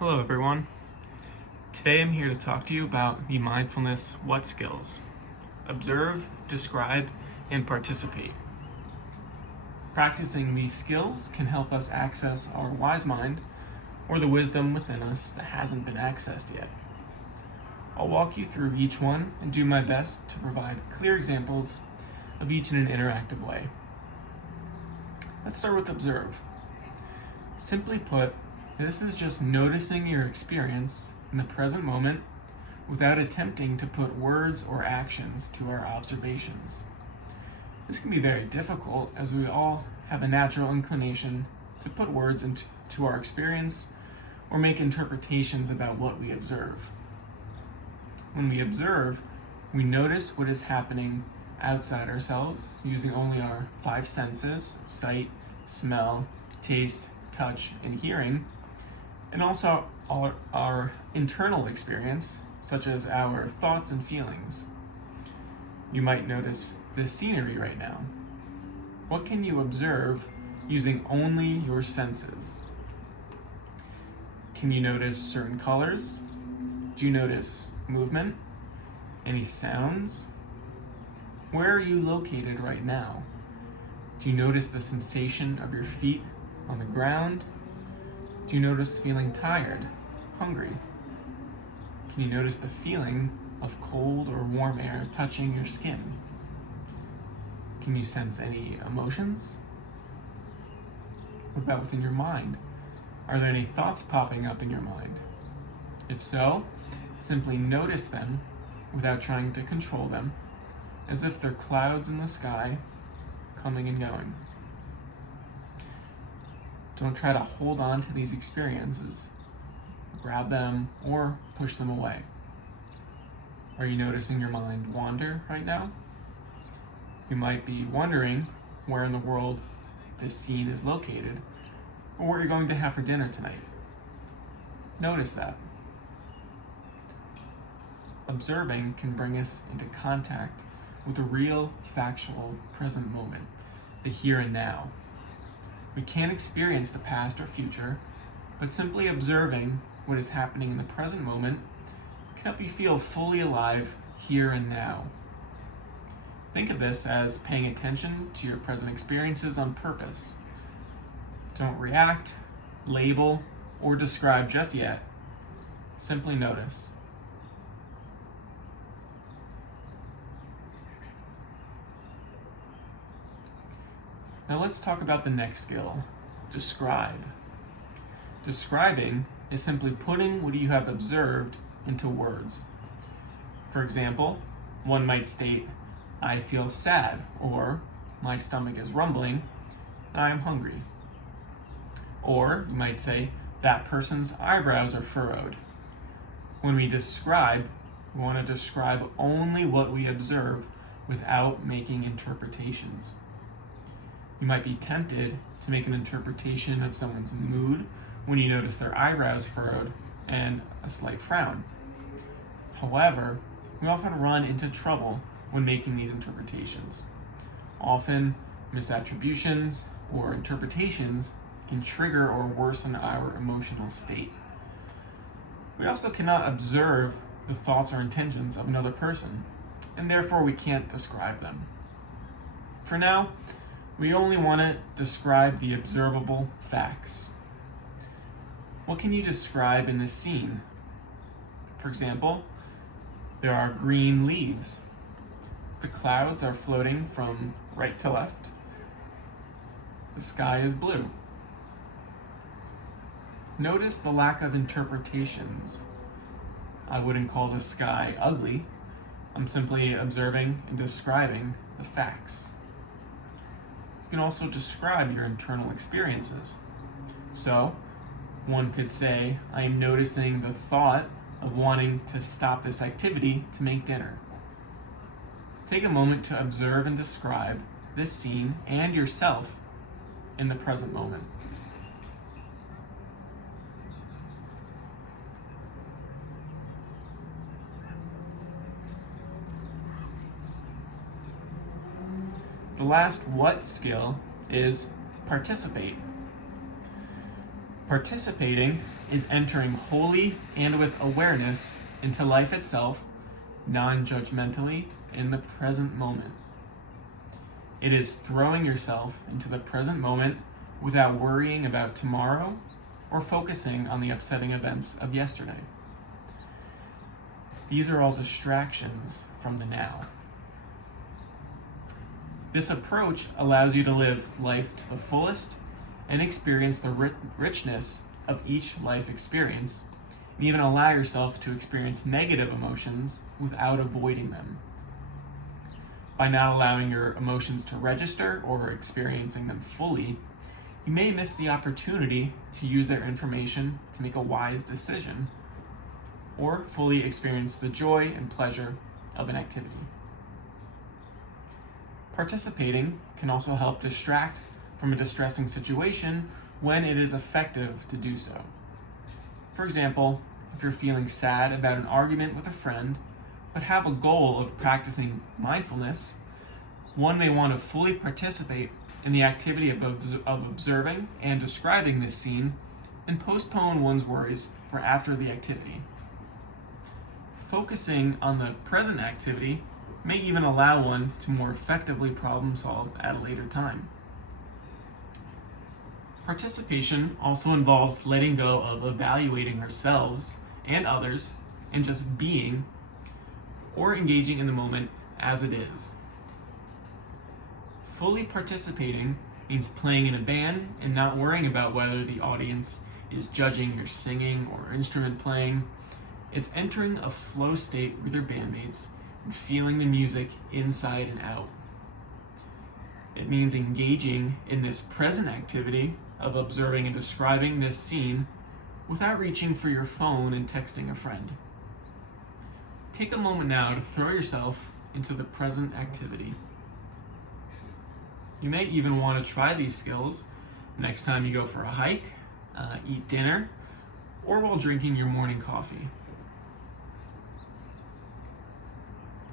Hello everyone. Today I'm here to talk to you about the mindfulness what skills. Observe, describe, and participate. Practicing these skills can help us access our wise mind or the wisdom within us that hasn't been accessed yet. I'll walk you through each one and do my best to provide clear examples of each in an interactive way. Let's start with observe. Simply put, this is just noticing your experience in the present moment without attempting to put words or actions to our observations. This can be very difficult as we all have a natural inclination to put words into our experience or make interpretations about what we observe. When we observe, we notice what is happening outside ourselves using only our five senses: sight, smell, taste, touch, and hearing, and also our internal experience, such as our thoughts and feelings. You might notice this scenery right now. What can you observe using only your senses? Can you notice certain colors? Do you notice movement? Any sounds? Where are you located right now? Do you notice the sensation of your feet on the ground? Do you notice feeling tired, hungry? Can you notice the feeling of cold or warm air touching your skin? Can you sense any emotions? What about within your mind? Are there any thoughts popping up in your mind? If so, simply notice them without trying to control them, as if they're clouds in the sky coming and going. Don't try to hold on to these experiences, grab them, or push them away. Are you noticing your mind wander right now? You might be wondering where in the world this scene is located, or what you're going to have for dinner tonight. Notice that. Observing can bring us into contact with the real, factual, present moment, the here and now. We can't experience the past or future, but simply observing what is happening in the present moment can help you feel fully alive here and now. Think of this as paying attention to your present experiences on purpose. Don't react, label, or describe just yet. Simply notice. Now let's talk about the next skill, describe. Describing is simply putting what you have observed into words. For example, one might state, "I feel sad," or "My stomach is rumbling, and I am hungry." Or you might say, "That person's eyebrows are furrowed." When we describe, we want to describe only what we observe without making interpretations. You might be tempted to make an interpretation of someone's mood when you notice their eyebrows furrowed and a slight frown. However, we often run into trouble when making these interpretations. Often, misattributions or interpretations can trigger or worsen our emotional state. We also cannot observe the thoughts or intentions of another person, and therefore we can't describe them. For now, we only want to describe the observable facts. What can you describe in this scene? For example, there are green leaves. The clouds are floating from right to left. The sky is blue. Notice the lack of interpretations. I wouldn't call the sky ugly. I'm simply observing and describing the facts. You can also describe your internal experiences. So, one could say, "I am noticing the thought of wanting to stop this activity to make dinner." Take a moment to observe and describe this scene and yourself in the present moment. The last what skill is participate. Participating is entering wholly and with awareness into life itself, non-judgmentally, in the present moment. It is throwing yourself into the present moment without worrying about tomorrow or focusing on the upsetting events of yesterday. These are all distractions from the now. This approach allows you to live life to the fullest and experience the richness of each life experience, and even allow yourself to experience negative emotions without avoiding them. By not allowing your emotions to register or experiencing them fully, you may miss the opportunity to use their information to make a wise decision, or fully experience the joy and pleasure of an activity. Participating can also help distract from a distressing situation when it is effective to do so. For example, if you're feeling sad about an argument with a friend, but have a goal of practicing mindfulness, one may want to fully participate in the activity of observing and describing this scene and postpone one's worries for after the activity. Focusing on the present activity may even allow one to more effectively problem solve at a later time. Participation also involves letting go of evaluating ourselves and others and just being, or engaging in the moment as it is. Fully participating means playing in a band and not worrying about whether the audience is judging your singing or instrument playing. It's entering a flow state with your bandmates and feeling the music inside and out. It means engaging in this present activity of observing and describing this scene without reaching for your phone and texting a friend. Take a moment now to throw yourself into the present activity. You may even want to try these skills next time you go for a hike, eat dinner, or while drinking your morning coffee.